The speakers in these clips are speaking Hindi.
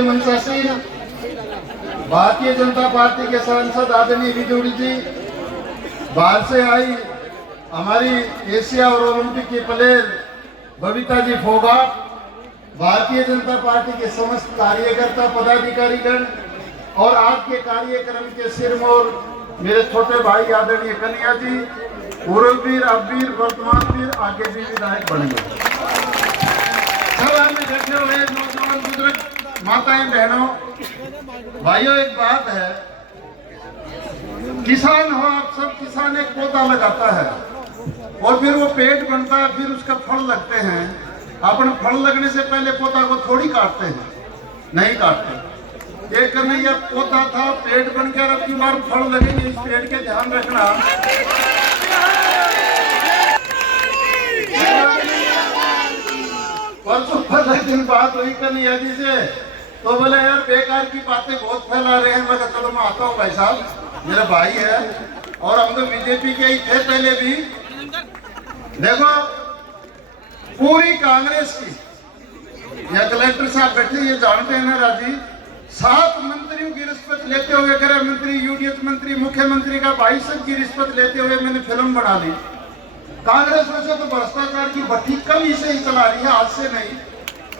मंचासीन भारतीय जनता पार्टी के सांसद आदरणीय विजोड़ी जी, बाहर से आई हमारी एशिया और ओलंपिक की प्लेयर बबीता जी फोगाट, भारतीय जनता पार्टी के समस्त कार्यकर्ता पदाधिकारीगण और आज के कार्यक्रम के सिरमौर मेरे छोटे भाई आदरणीय कन्या जी, पूर्ववीर, अबवीर, वर्तमान वीर, आगे भी विधायक बन गए। सब हमें बैठे हुए नौजवान बुजुर्ग, माताएं, बहनों, भाइयों, एक बात है, किसान हो आप सब, किसान एक पौधा लगाता है और फिर वो पेड़ बनता है, फिर उसका फल लगते हैं। अपन फल लगने से पहले पौधा को थोड़ी काटते हैं, नहीं काटते। एक कन्हैया पौधा था, पेड़ बन गया, अब की बार फल लगेंगे, इस पेड़ के ध्यान रखना। परसों 15 दिन बात हुई कन्हैया जी से, तो बोले यार बेकार की बातें बहुत फैला रहे हैं। मैं कहा चलो मैं आता हूँ भाई साहब, मेरा भाई है और हम तो बीजेपी के ही थे पहले भी। देखो पूरी कांग्रेस की, या कलेक्टर साहब बैठे ये जानते हैं ना राजी, 7 मंत्रियों की रिश्वत लेते हुए, गृह मंत्री, यूडीएच मंत्री, मुख्यमंत्री का 22 की रिश्वत लेते हुए मैंने फिल्म बना ली। कांग्रेस वैसे तो भ्रष्टाचार की भट्टी कल ही से ही चला रही है, आज से नहीं।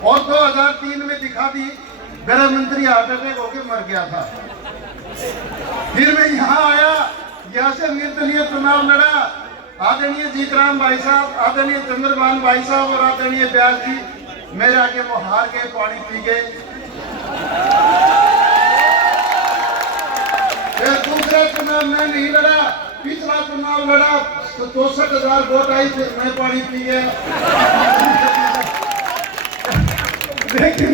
और 2003 में दिखा दी, गृह मंत्री हार्ट अटैक होकर मर गया था। फिर मैं यहाँ आया, यहाँ से निर्दलीय चुनाव लड़ा, आदरणीय जीतराम भाई साहब, आदरणीय चंद्रभान भाई साहब और आदरणीय व्यास जी मेरे आगे वो हार गए, पानी पी गए। फिर दूसरा चुनाव मैं नहीं लड़ा, पिछला चुनाव लड़ा तो 64,000 वोट आई, फिर मैं पानी पी गया। लेकिन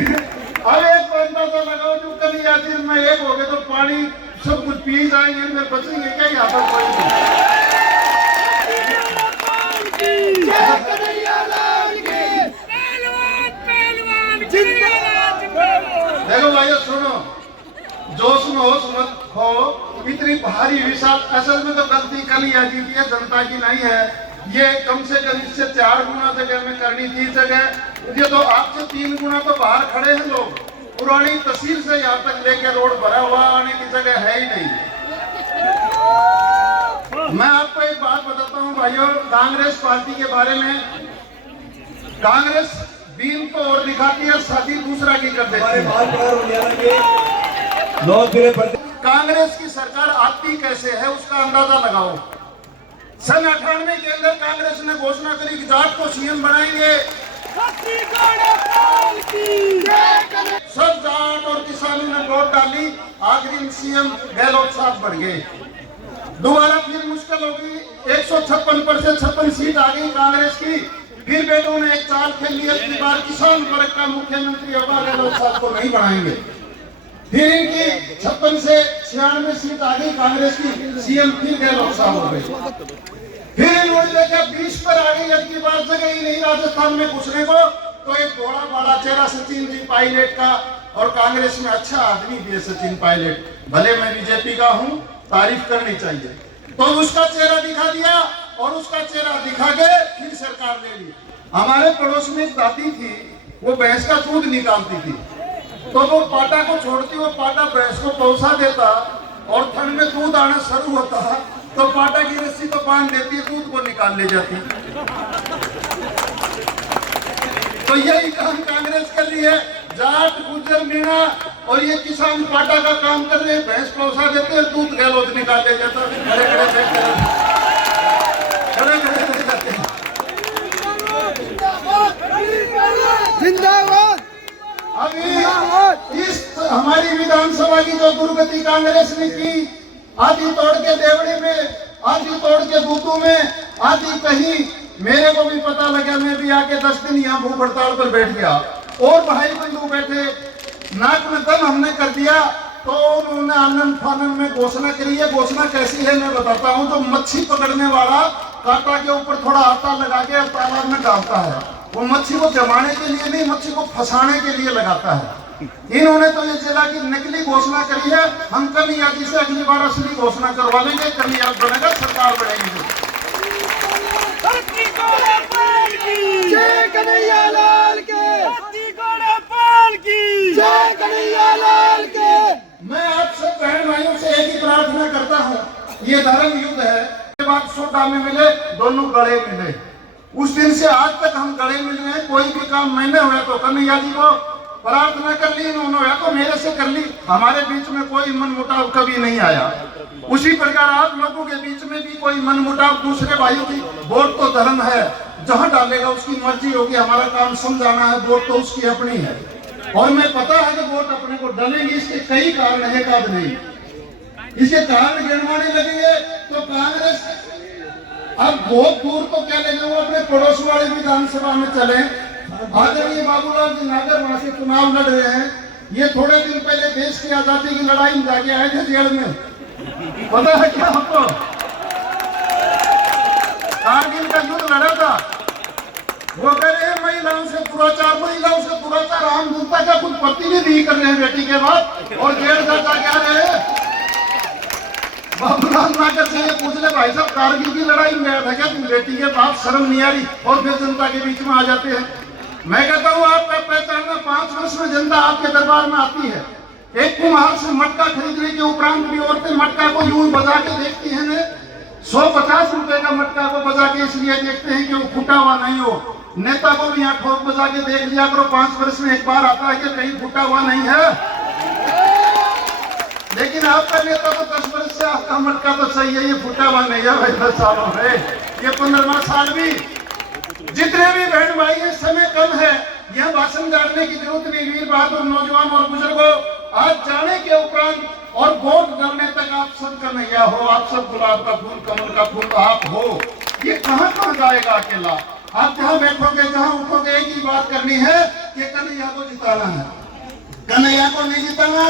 अब एक बंदा तो लगाओ जो कभी आखिर में एक हो गए तो पानी सब कुछ पी जाएंगे, इनमें बचेंगे क्या यहाँ पर कोई नहीं। देखो भाइयों सुनो, जोश में होश मत खो, इतनी भारी विशाल, असल में तो गलती कन्हैया जी की है, जनता की नहीं है। ये कम से कम इससे 4 गुना जगह में करनी थी जगह, ये तो आपसे 3 गुना तो बाहर खड़े हैं लोग। पुरानी तहसील से यहाँ तक लेके रोड भरा हुआ, आने की जगह है ही नहीं। मैं आपको एक बात बताता हूँ भाइयों, कांग्रेस पार्टी के बारे में। कांग्रेस बीम को और दिखाती है, शादी दूसरा की कर देती है। कांग्रेस की सरकार आती कैसे है उसका अंदाजा लगाओ। सन 98 के अंदर कांग्रेस ने घोषणा करी कि जाट को सीएम बनाएंगे। सब जाट और किसानों ने वोट डाली, आखिरी सीएम गहलोत साहब बन गए। दोबारा फिर मुश्किल होगी, 156 पर से 56 सीट आ गई कांग्रेस की। फिर बेटों ने एक चाल खेल लिया, इतनी बार किसान वर्ग का मुख्यमंत्री होगा, गहलोत साहब को नहीं बनाएंगे। फिर इनकी 56 से 96 सीट आ गई कांग्रेस की, सीएम फिर गहलोत साहब हो गए। फिर इन्होंने देखा 20 पर आ गई, इतनी बार जगह ही नहीं राजस्थान में घुसने को, तो एक बड़ा बड़ा चेहरा सचिन जी पायलट का, और कांग्रेस में अच्छा आदमी भी है सचिन पायलट, भले मैं बीजेपी का हूँ, तारीफ करनी चाहिए। तो उसका चेहरा दिखा दिया और उसका चेहरा दिखा के फिर सरकार ले ली। हमारे पड़ोस में एक दादी थी, वो भैंस का दूध निकालती थी, तो वो पाटा को छोड़ती, वो पाटा भैंस को पहुंचा देता और ठंड में दूध आना शुरू होता, तो पाटा की रस्सी को बांध देती, दूध को निकाल ले जाती। तो यही काम कांग्रेस कर रही है। जाट, गुर्जर, मीणा और ये किसान पाटा का काम कर रहे हैं, भैंस पहुंचा देते हैं, दूध गहलोत निकाल ले जाता है, खड़े खड़े ले जाते हैं। जिंदाबाद। अभी इस हमारी विधानसभा की जो दुर्गति कांग्रेस ने की, आधी तोड़ के देवड़ी में, आधी तोड़ के बूतू में, आधी कहीं, मेरे को भी पता लगा, मैं भी आके 10 दिन यहाँ भूख हड़ताल पर बैठ गया और भाई बंधु बैठे, नाक में दम हमने कर दिया। तो उन्होंने आनंद फानन में घोषणा करी है। घोषणा कैसी है मैं बताता हूँ। जो मच्छी पकड़ने वाला कांटा के ऊपर थोड़ा आटा लगा के तालाब में डालता है, वो मच्छी को जमाने के लिए नहीं, मच्छी को फंसाने के लिए लगाता है। इन्होंने तो ये जिला की नकली घोषणा करी है। हम कन्हैया जी से अगली बार असली घोषणा करवा लेंगे, कन्हैया बनेगा, सरकार बढ़ेगी। जय कन्हैया लाल के, जय कन्हैया ये धर्म युद्ध है। के बाद सोडा में मिले, दोनों गले मिले। उस दिन से आज तक हम गले मिल रहे हैं। कोई भी काम मैंने हुआ तो कन्हैया जी को प्रार्थना कर ली, उन्होंने हुआ तो मेरे से कर ली। हमारे बीच में कोई मनमुटाव कभी नहीं आया। उसी प्रकार आप लोगों के बीच में भी कोई मनमुटाव दूसरे भाइयों की, वोट तो धर्म है, जहां डालेगा उसकी मर्जी होगी। हमारा काम समझाना है, वोट तो उसकी अपनी है। और मैं पता है कि वोट अपने को डालेंगे, इसके कई कारण है, एकाध नहीं। इसके कारण गिनवाने लगेंगे तो कांग्रेस अब बहुत दूर तो क्या ले जाऊँ, अपने पड़ोस वाले विधानसभा में चले। आदरणीय बाबूलाल जी नागर वहां से चुनाव लड़ रहे हैं। ये थोड़े दिन पहले देश की आजादी की लड़ाई में जाके आए थे जेल में, पता है क्या आपको? कारगिल का युद्ध लड़ा था। वो कह रहे हैं महिलाओं से दुराचार आम जनता का खुद प्रतिनिधि कर रहे हैं बेटी के बाद, और जेल जाता क्या रहे हैं? बाबूलाल नागर से ये पूछ ले, भाई साहब कारगिल की लड़ाई में गया था क्या तुम? बेटी के बाप, शर्म नहीं आ रही, और फिर जनता के बीच में आ जाते हैं। मैं कहता हूँ आपका पहचानना 5 वर्ष में जनता आपके दरबार में आती है। एक कुम्हार से मटका खरीदने के उपरांत भी औरतें मटका को यूं बजा के देखती हैं। 150 रुपए का मटका को बजा के इसलिए देखते हैं कि वो फूटा हुआ नहीं हो। नेता को भी यहाँ ठोक बजा के देख लिया करो, 5 वर्ष में एक बार आता है कि कहीं फूटा हुआ नहीं है। लेकिन आपका नेता तो 10 वर्ष से आपका मटका तो सही है, ये फूटा हुआ नहीं है भाई। 10 सालों में ये 15वां साल भी। जितने भी बहन भाई है, समय कम है, यह भाषण डालने की जरूरत नहीं। वीर बहादुर नौजवान और बुजुर्गों, आज जाने के उपरांत और वोट डालने तक आप सब कन्हैया हो, आप सब गुलाब का फूल, कमल का फूल आप हो। ये कहाँ कहाँ जाएगा अकेला? आप जहाँ बैठोगे, जहाँ उठोगे, एक ही बात करनी है कि कन्हैया को जिताना है। कन्हैया को नहीं जिताना,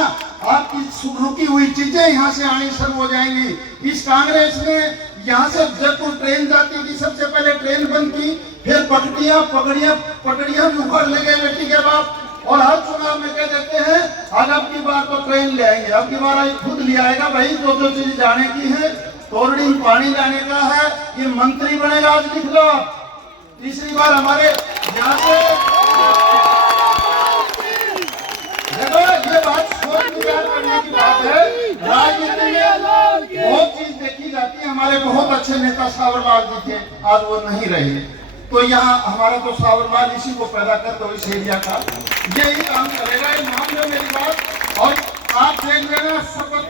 आपकी रुकी हुई चीजें यहाँ से आनी शुरू हो जाएंगी। इस कांग्रेस ने यहाँ से जब कोई ट्रेन जाती थी, सबसे पहले ट्रेन बंद की, फिर पगड़ियां भी उखाड़ ले गए बेटी के बाप। और हर चुनाव में कह देते हैं आज अब की बार तो ट्रेन ले आएंगे, अब की बार खुद ले आएगा भाई। जो चीज जाने की है, तोरड़ी में पानी लाने का है, ये मंत्री बनेगा, आज लिख लो। तीसरी बार हमारे यहाँ से देखो, ये बात सोच विचार करने की बात है। राजनीति में बहुत चीज देखी जाती है। हमारे बहुत अच्छे नेता सावरलाल जी थे, आज वो नहीं रहे। तो यहाँ हमारा तो सावरलाल इसी को पैदा कर दो, इस एरिया का यही काम करेगा। ये मान लो मेरी बात। और आप देख लेना, शपथ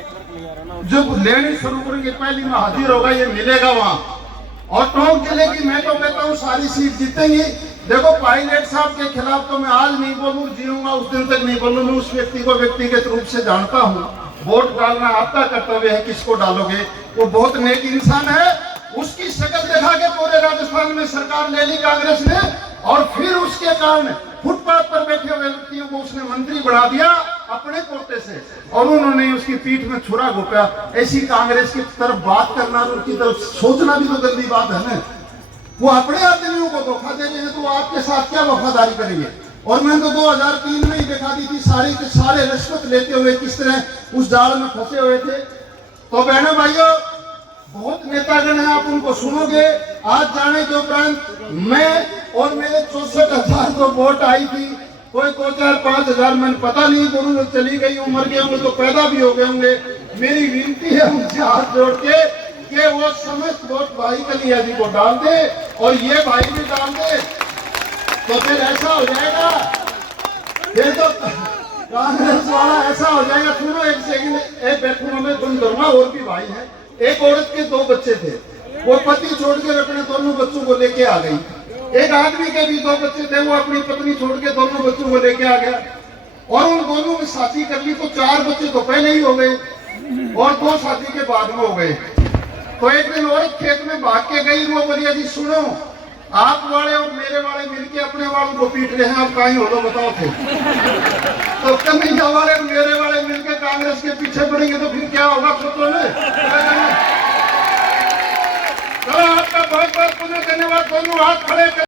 जब लेनी शुरू करेंगे पहली में हाजिर होगा, ये मिलेगा वहाँ। और टोंक जिले की मैं तो कहता हूँ सारी सीट जीतेंगी। देखो पायलट साहब के खिलाफ तो मैं आज नहीं बोलूँ, जीऊंगा उस दिन तक नहीं बोलूँ। मैं उस व्यक्ति को व्यक्तिगत रूप से जानता हूँ। वोट डालना आपका कर्तव्य है, किसको डालोगे। वो बहुत नेक इंसान है। उसकी शक्ल दिखा के पूरे राजस्थान में सरकार ले ली कांग्रेस ने, और फिर उसके कारण फुटपाथ पर बैठे हुए व्यक्तियों को उसने मंत्री बढ़ा दिया अपने कोटे से, और उन्होंने उसकी पीठ में छुरा घोंपा। ऐसी कांग्रेस की तरफ बात करना, उनकी तरफ सोचना भी तो गंदी बात है ना। वो अपने आदमियों को धोखा दे रहे हैं, तो आपके साथ क्या वफादारी करेंगे। और मैंने तो 2003 में ही दिखा दी थी सारे के सारे रिश्वत लेते हुए किस तरह उस जाल में फंसे हुए थे। तो बहनों भाइयों, बहुत नेतागण हैं, आप उनको सुनोगे। आज जाने के उपरांत मैं और मेरे 64,000 तो वोट आई थी, कोई 2-4-5 हजार मैंने पता नहीं, गुरु चली गई, उम्र के होंगे तो पैदा भी हो गए होंगे। मेरी विनती है उनसे हाथ जोड़ के कि वो समस्त वोट भाई कन्हैया जी को डाल दे, और ये भाई भी डाल दे। तो फिर ऐसा हो जाएगा, फिर तो कांग्रेस वाला ऐसा हो जाएगा। सुनो एक सेकंड, एक बैठूंगा मैं, तुम करूंगा। और भी भाई है। एक औरत के 2 बच्चे थे, वो पति छोड़ के अपने दोनों बच्चों को लेके आ गई। एक आदमी के भी 2 बच्चे थे, वो अपनी पत्नी छोड़ के दोनों बच्चों को लेके आ गया, और उन दोनों ने शादी कर ली। तो 4 बच्चे तो पहले ही हो गए, और 2 शादी के बाद में हो गए। तो एक दिन औरत खेत में भाग के गई, वो बोलिया जी सुनो, आप वाले और मेरे वाले मिलके अपने वालों को पीट रहे हैं, आप कहीं हो तो बताओ थे। तो कन्हैया वाले और मेरे वाले मिलके कांग्रेस के पीछे पड़ेंगे तो फिर क्या होगा सोचो ने। चलो आपका बहुत बहुत पुनः धन्यवाद। दोनों हाथ खड़े